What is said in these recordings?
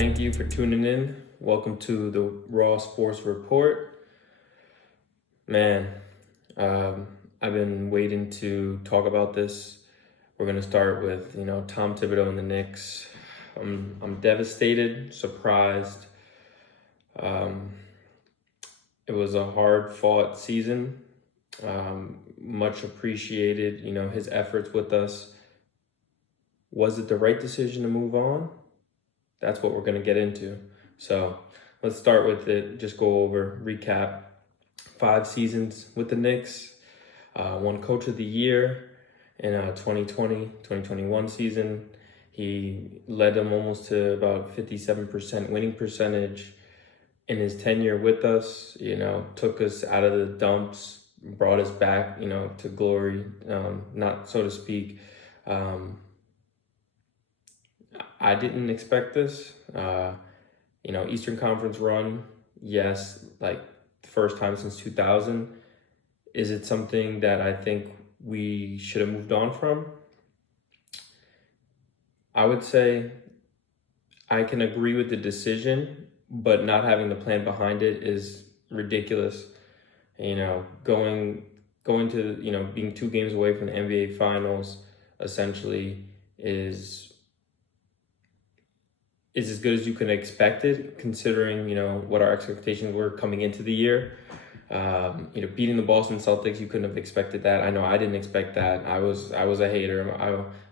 Thank you for tuning in. Welcome to the Raw Sports Report. Man, I've been waiting to talk about this. We're gonna start with Tom Thibodeau and the Knicks. I'm devastated, surprised. It was a hard-fought season. Much appreciated. His efforts with us. Was it the right decision to move on? That's what we're going to get into. So let's start with it. Just go over, recap 5 seasons with the Knicks. Won Coach of the Year in 2020-2021 season. He led them almost to about 57% winning percentage. In his tenure with us, took us out of the dumps, brought us back, to glory, not so to speak. I didn't expect this. Eastern Conference run, yes, like the first time since 2000. Is it something that I think we should have moved on from? I would say I can agree with the decision, but not having the plan behind it is ridiculous. Going to, being 2 games away from the NBA Finals essentially is as good as you can expect it, considering, what our expectations were coming into the year. Beating the Boston Celtics, you couldn't have expected that. I know I didn't expect that. I was a hater.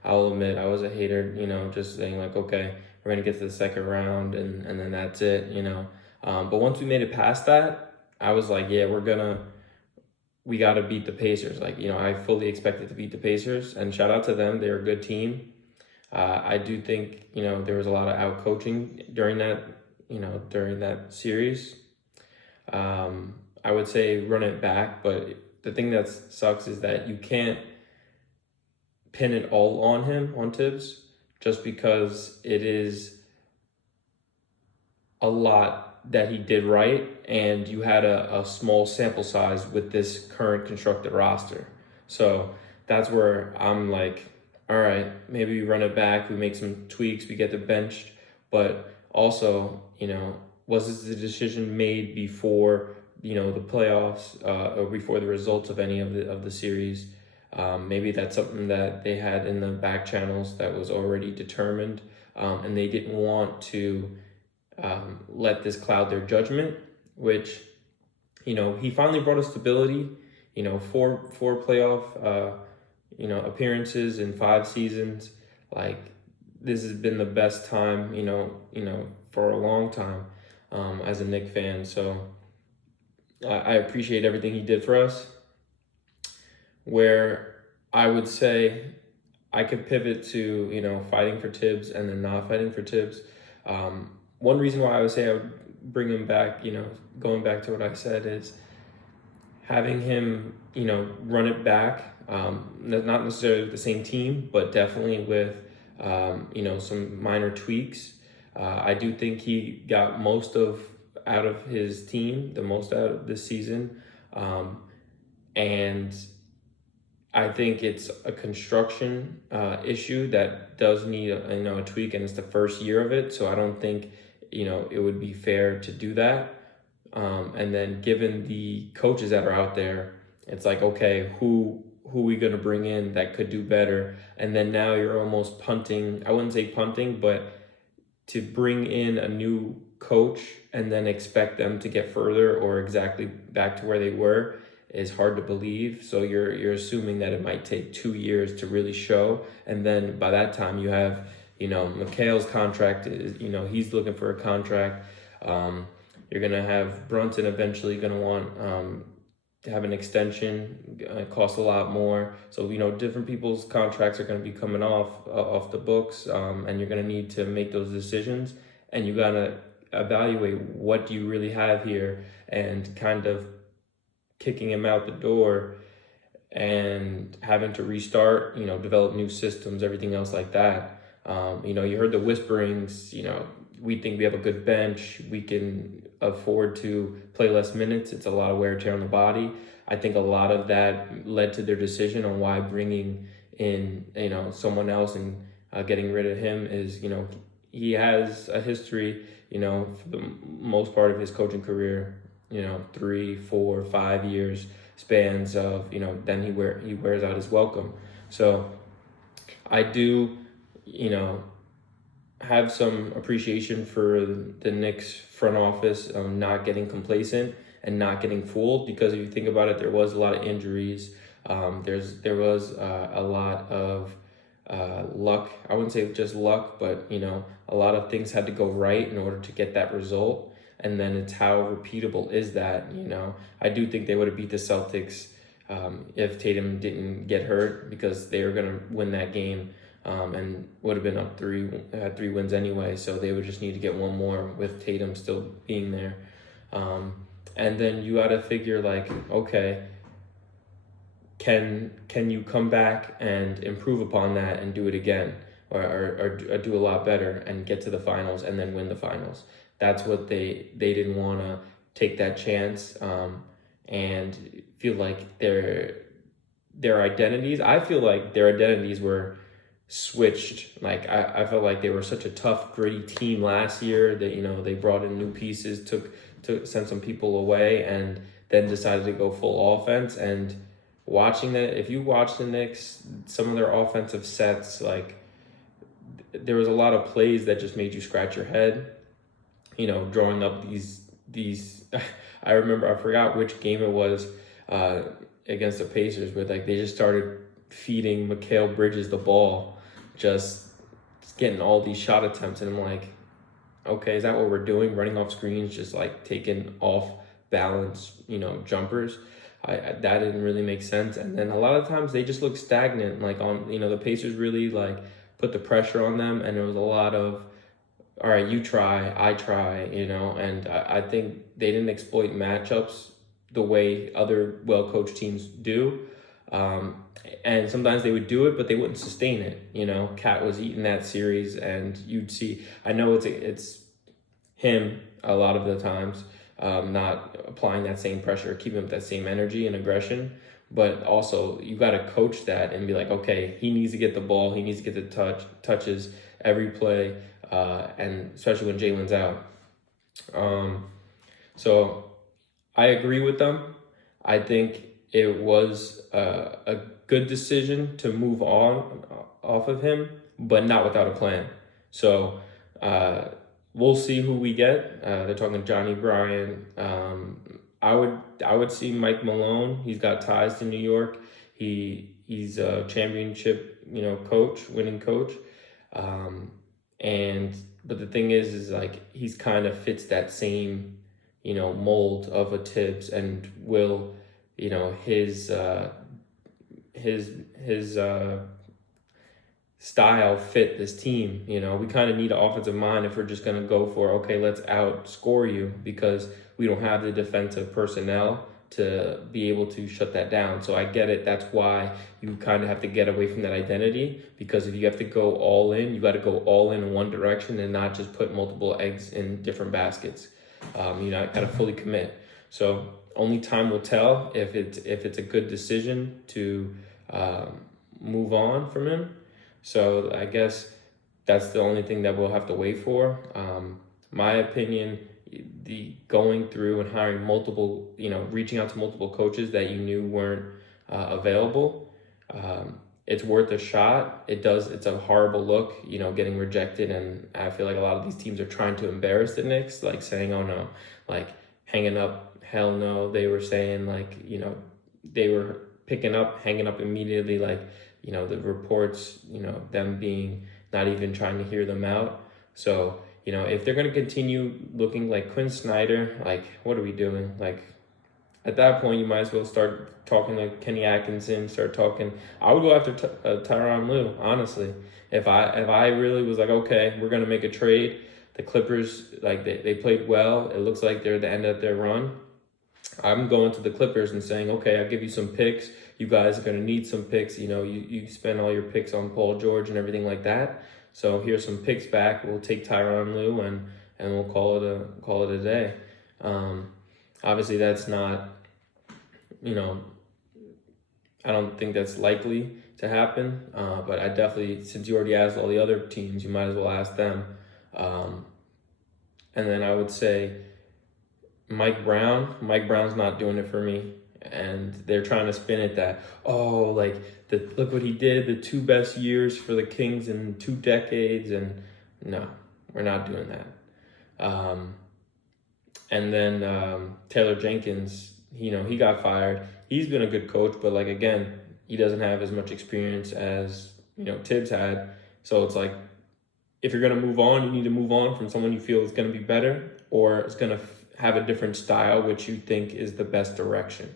I'll admit I was a hater, just saying like, okay, we're going to get to the second round and then that's it, But once we made it past that, I was like, yeah, we got to beat the Pacers. Like, I fully expected to beat the Pacers, and shout out to them. They're a good team. I do think, there was a lot of out coaching during that series. I would say run it back, but the thing that sucks is that you can't pin it all on Thibs, just because it is a lot that he did right, and you had a small sample size with this current constructed roster. So that's where I'm like, all right, maybe we run it back, we make some tweaks, we get the benched, but also, was this a decision made before, the playoffs or before the results of any of the series? Maybe that's something that they had in the back channels that was already determined, and they didn't want to let this cloud their judgment, which, he finally brought us stability, 4 playoff appearances in 5 seasons. Like, this has been the best time, for a long time, as a Knicks fan. So I appreciate everything he did for us. Where I would say I could pivot to, fighting for Thibs and then not fighting for Thibs. One reason why I would say I would bring him back, going back to what I said, is having him, run it back. Not necessarily with the same team, but definitely with, some minor tweaks. I do think he got out of his team, the most out of this season. And I think it's a construction issue that does need a tweak, and it's the first year of it. So I don't think, it would be fair to do that. And then given the coaches that are out there, it's like, okay, who are we going to bring in that could do better? And then now you're almost punting. I wouldn't say punting, but to bring in a new coach and then expect them to get further or exactly back to where they were is hard to believe. So you're assuming that it might take 2 years to really show. And then by that time you have, McHale's contract is, he's looking for a contract. You're going to have Brunson eventually going to want to have an extension. It costs a lot more. So, different people's contracts are going to be coming off the books, and you're going to need to make those decisions. And you got to evaluate what do you really have here, and kind of kicking him out the door and having to restart, develop new systems, everything else like that. You heard the whisperings, we think we have a good bench. We can afford to play less minutes. It's a lot of wear and tear on the body. I think a lot of that led to their decision on why bringing in, someone else and getting rid of him is, he has a history, for the most part of his coaching career, 3, 4, 5 years spans of, then he wears out his welcome. So I do, you know, have some appreciation for the Knicks front office not getting complacent and not getting fooled, because if you think about it, there was a lot of injuries. There was a lot of luck. I wouldn't say just luck, but a lot of things had to go right in order to get that result. And then it's how repeatable is that? I do think they would have beat the Celtics if Tatum didn't get hurt, because they were gonna win that game. And would have been up had 3 wins anyway, so they would just need to get one more with Tatum still being there. And then you got to figure, like, okay, can you come back and improve upon that and do it again, or do a lot better and get to the finals and then win the finals? That's what they didn't want to take that chance, and feel like their identities. I feel like their identities were switched. Like I felt like they were such a tough, gritty team last year that they brought in new pieces, sent some people away, and then decided to go full offense. And watching that, if you watch the Knicks, some of their offensive sets, like there was a lot of plays that just made you scratch your head. Drawing up these. I remember, I forgot which game it was against the Pacers, but like they just started feeding Mikal Bridges the ball, just getting all these shot attempts, and I'm like, okay, is that what we're doing? Running off screens, just like taking off balance, jumpers. That didn't really make sense. And then a lot of times they just look stagnant. Like the Pacers really like put the pressure on them, and there was a lot of, all right, you try, I try, and I think they didn't exploit matchups the way other well-coached teams do. And sometimes they would do it, but they wouldn't sustain it. Cat was eating that series, and you'd see, I know it's him a lot of the times, not applying that same pressure, keeping up that same energy and aggression, but also you got to coach that and be like, okay, he needs to get the ball, he needs to get the touches every play, and especially when Jalen's out. So I agree with them. I think it was a good decision to move on off of him, but not without a plan. So we'll see who we get. They're talking Johnny Bryant. I would see Mike Malone. He's got ties to New York. He's a championship winning coach. But the thing is like he's kind of fits that same mold of a Thibs, and will his style fit this team. We kind of need an offensive mind if we're just going to go for, okay, let's outscore you, because we don't have the defensive personnel to be able to shut that down. So I get it. That's why you kind of have to get away from that identity, because if you have to go all in, you got to go all in one direction and not just put multiple eggs in different baskets. Got to fully commit. So only time will tell if it's a good decision to move on from him. So I guess that's the only thing that we'll have to wait for. My opinion, the going through and hiring multiple, reaching out to multiple coaches that you knew weren't available, it's worth a shot. It's a horrible look, getting rejected. And I feel like a lot of these teams are trying to embarrass the Knicks, like saying, oh no, like hanging up, hell no. They were saying like, they were picking up, hanging up immediately, like, the reports, them being not even trying to hear them out. So, if they're going to continue looking like Quinn Snyder, like, what are we doing? Like, at that point, you might as well start talking like Kenny Atkinson, I would go after Tyronn Lue, honestly. If I really was like, okay, we're going to make a trade, the Clippers, like, they played well. It looks like they're at the end of their run. I'm going to the Clippers and saying, okay, I'll give you some picks. You guys are going to need some picks. You spend all your picks on Paul George and everything like that. So here's some picks back. We'll take Tyronn Lue and we'll call it a day. Obviously, that's not, I don't think that's likely to happen. But I definitely, since you already asked all the other teams, you might as well ask them. And then I would say Mike Brown's not doing it for me. And they're trying to spin it that, oh, like, look what he did, the 2 best years for the Kings in 2 decades. And no, we're not doing that. And then Taylor Jenkins, he got fired. He's been a good coach, but like, again, he doesn't have as much experience as, Thibs had. So it's like, if you're going to move on, you need to move on from someone you feel is going to be better or is going to have a different style, which you think is the best direction.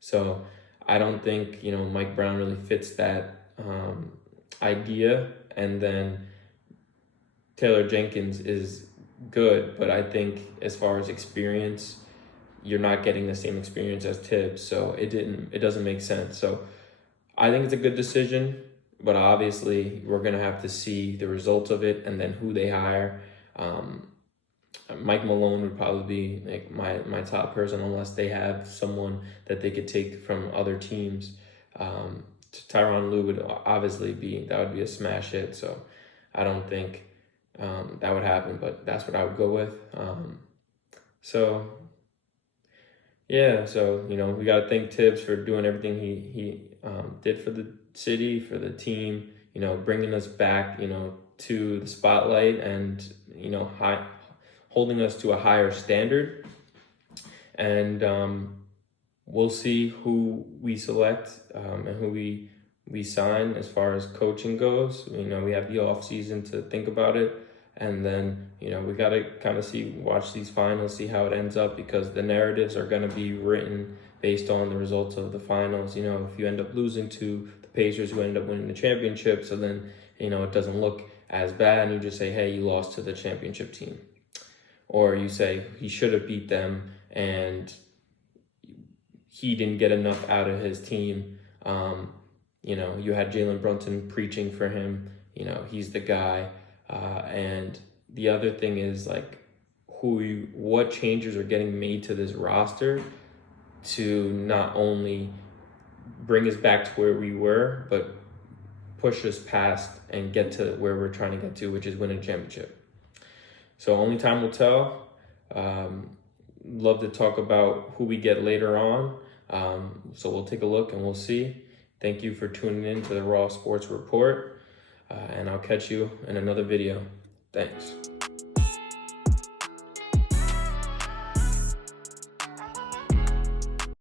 So I don't think, Mike Brown really fits that idea. And then Taylor Jenkins is good, but I think as far as experience, you're not getting the same experience as Thibs. So it doesn't make sense. So I think it's a good decision, but obviously we're going to have to see the results of it and then who they hire. Mike Malone would probably be like my top person unless they have someone that they could take from other teams. Tyronn Lue would obviously that would be a smash hit. So I don't think that would happen, but that's what I would go with. So we got to thank Thibs for doing everything he did for the city, for the team, bringing us back, to the spotlight and, holding us to a higher standard. And we'll see who we select and who we sign as far as coaching goes. We have the off season to think about it. And then, we got to kind of watch these finals, see how it ends up, because the narratives are going to be written based on the results of the finals. If you end up losing to the Pacers who end up winning the championship, so then, it doesn't look as bad, and you just say, hey, you lost to the championship team. Or you say he should have beat them and he didn't get enough out of his team. You had Jalen Brunson preaching for him. He's the guy. And the other thing is like what changes are getting made to this roster to not only bring us back to where we were, but push us past and get to where we're trying to get to, which is win a championship. So only time will tell. Love to talk about who we get later on. So we'll take a look and we'll see. Thank you for tuning in to the Raw Sports Report. And I'll catch you in another video. Thanks.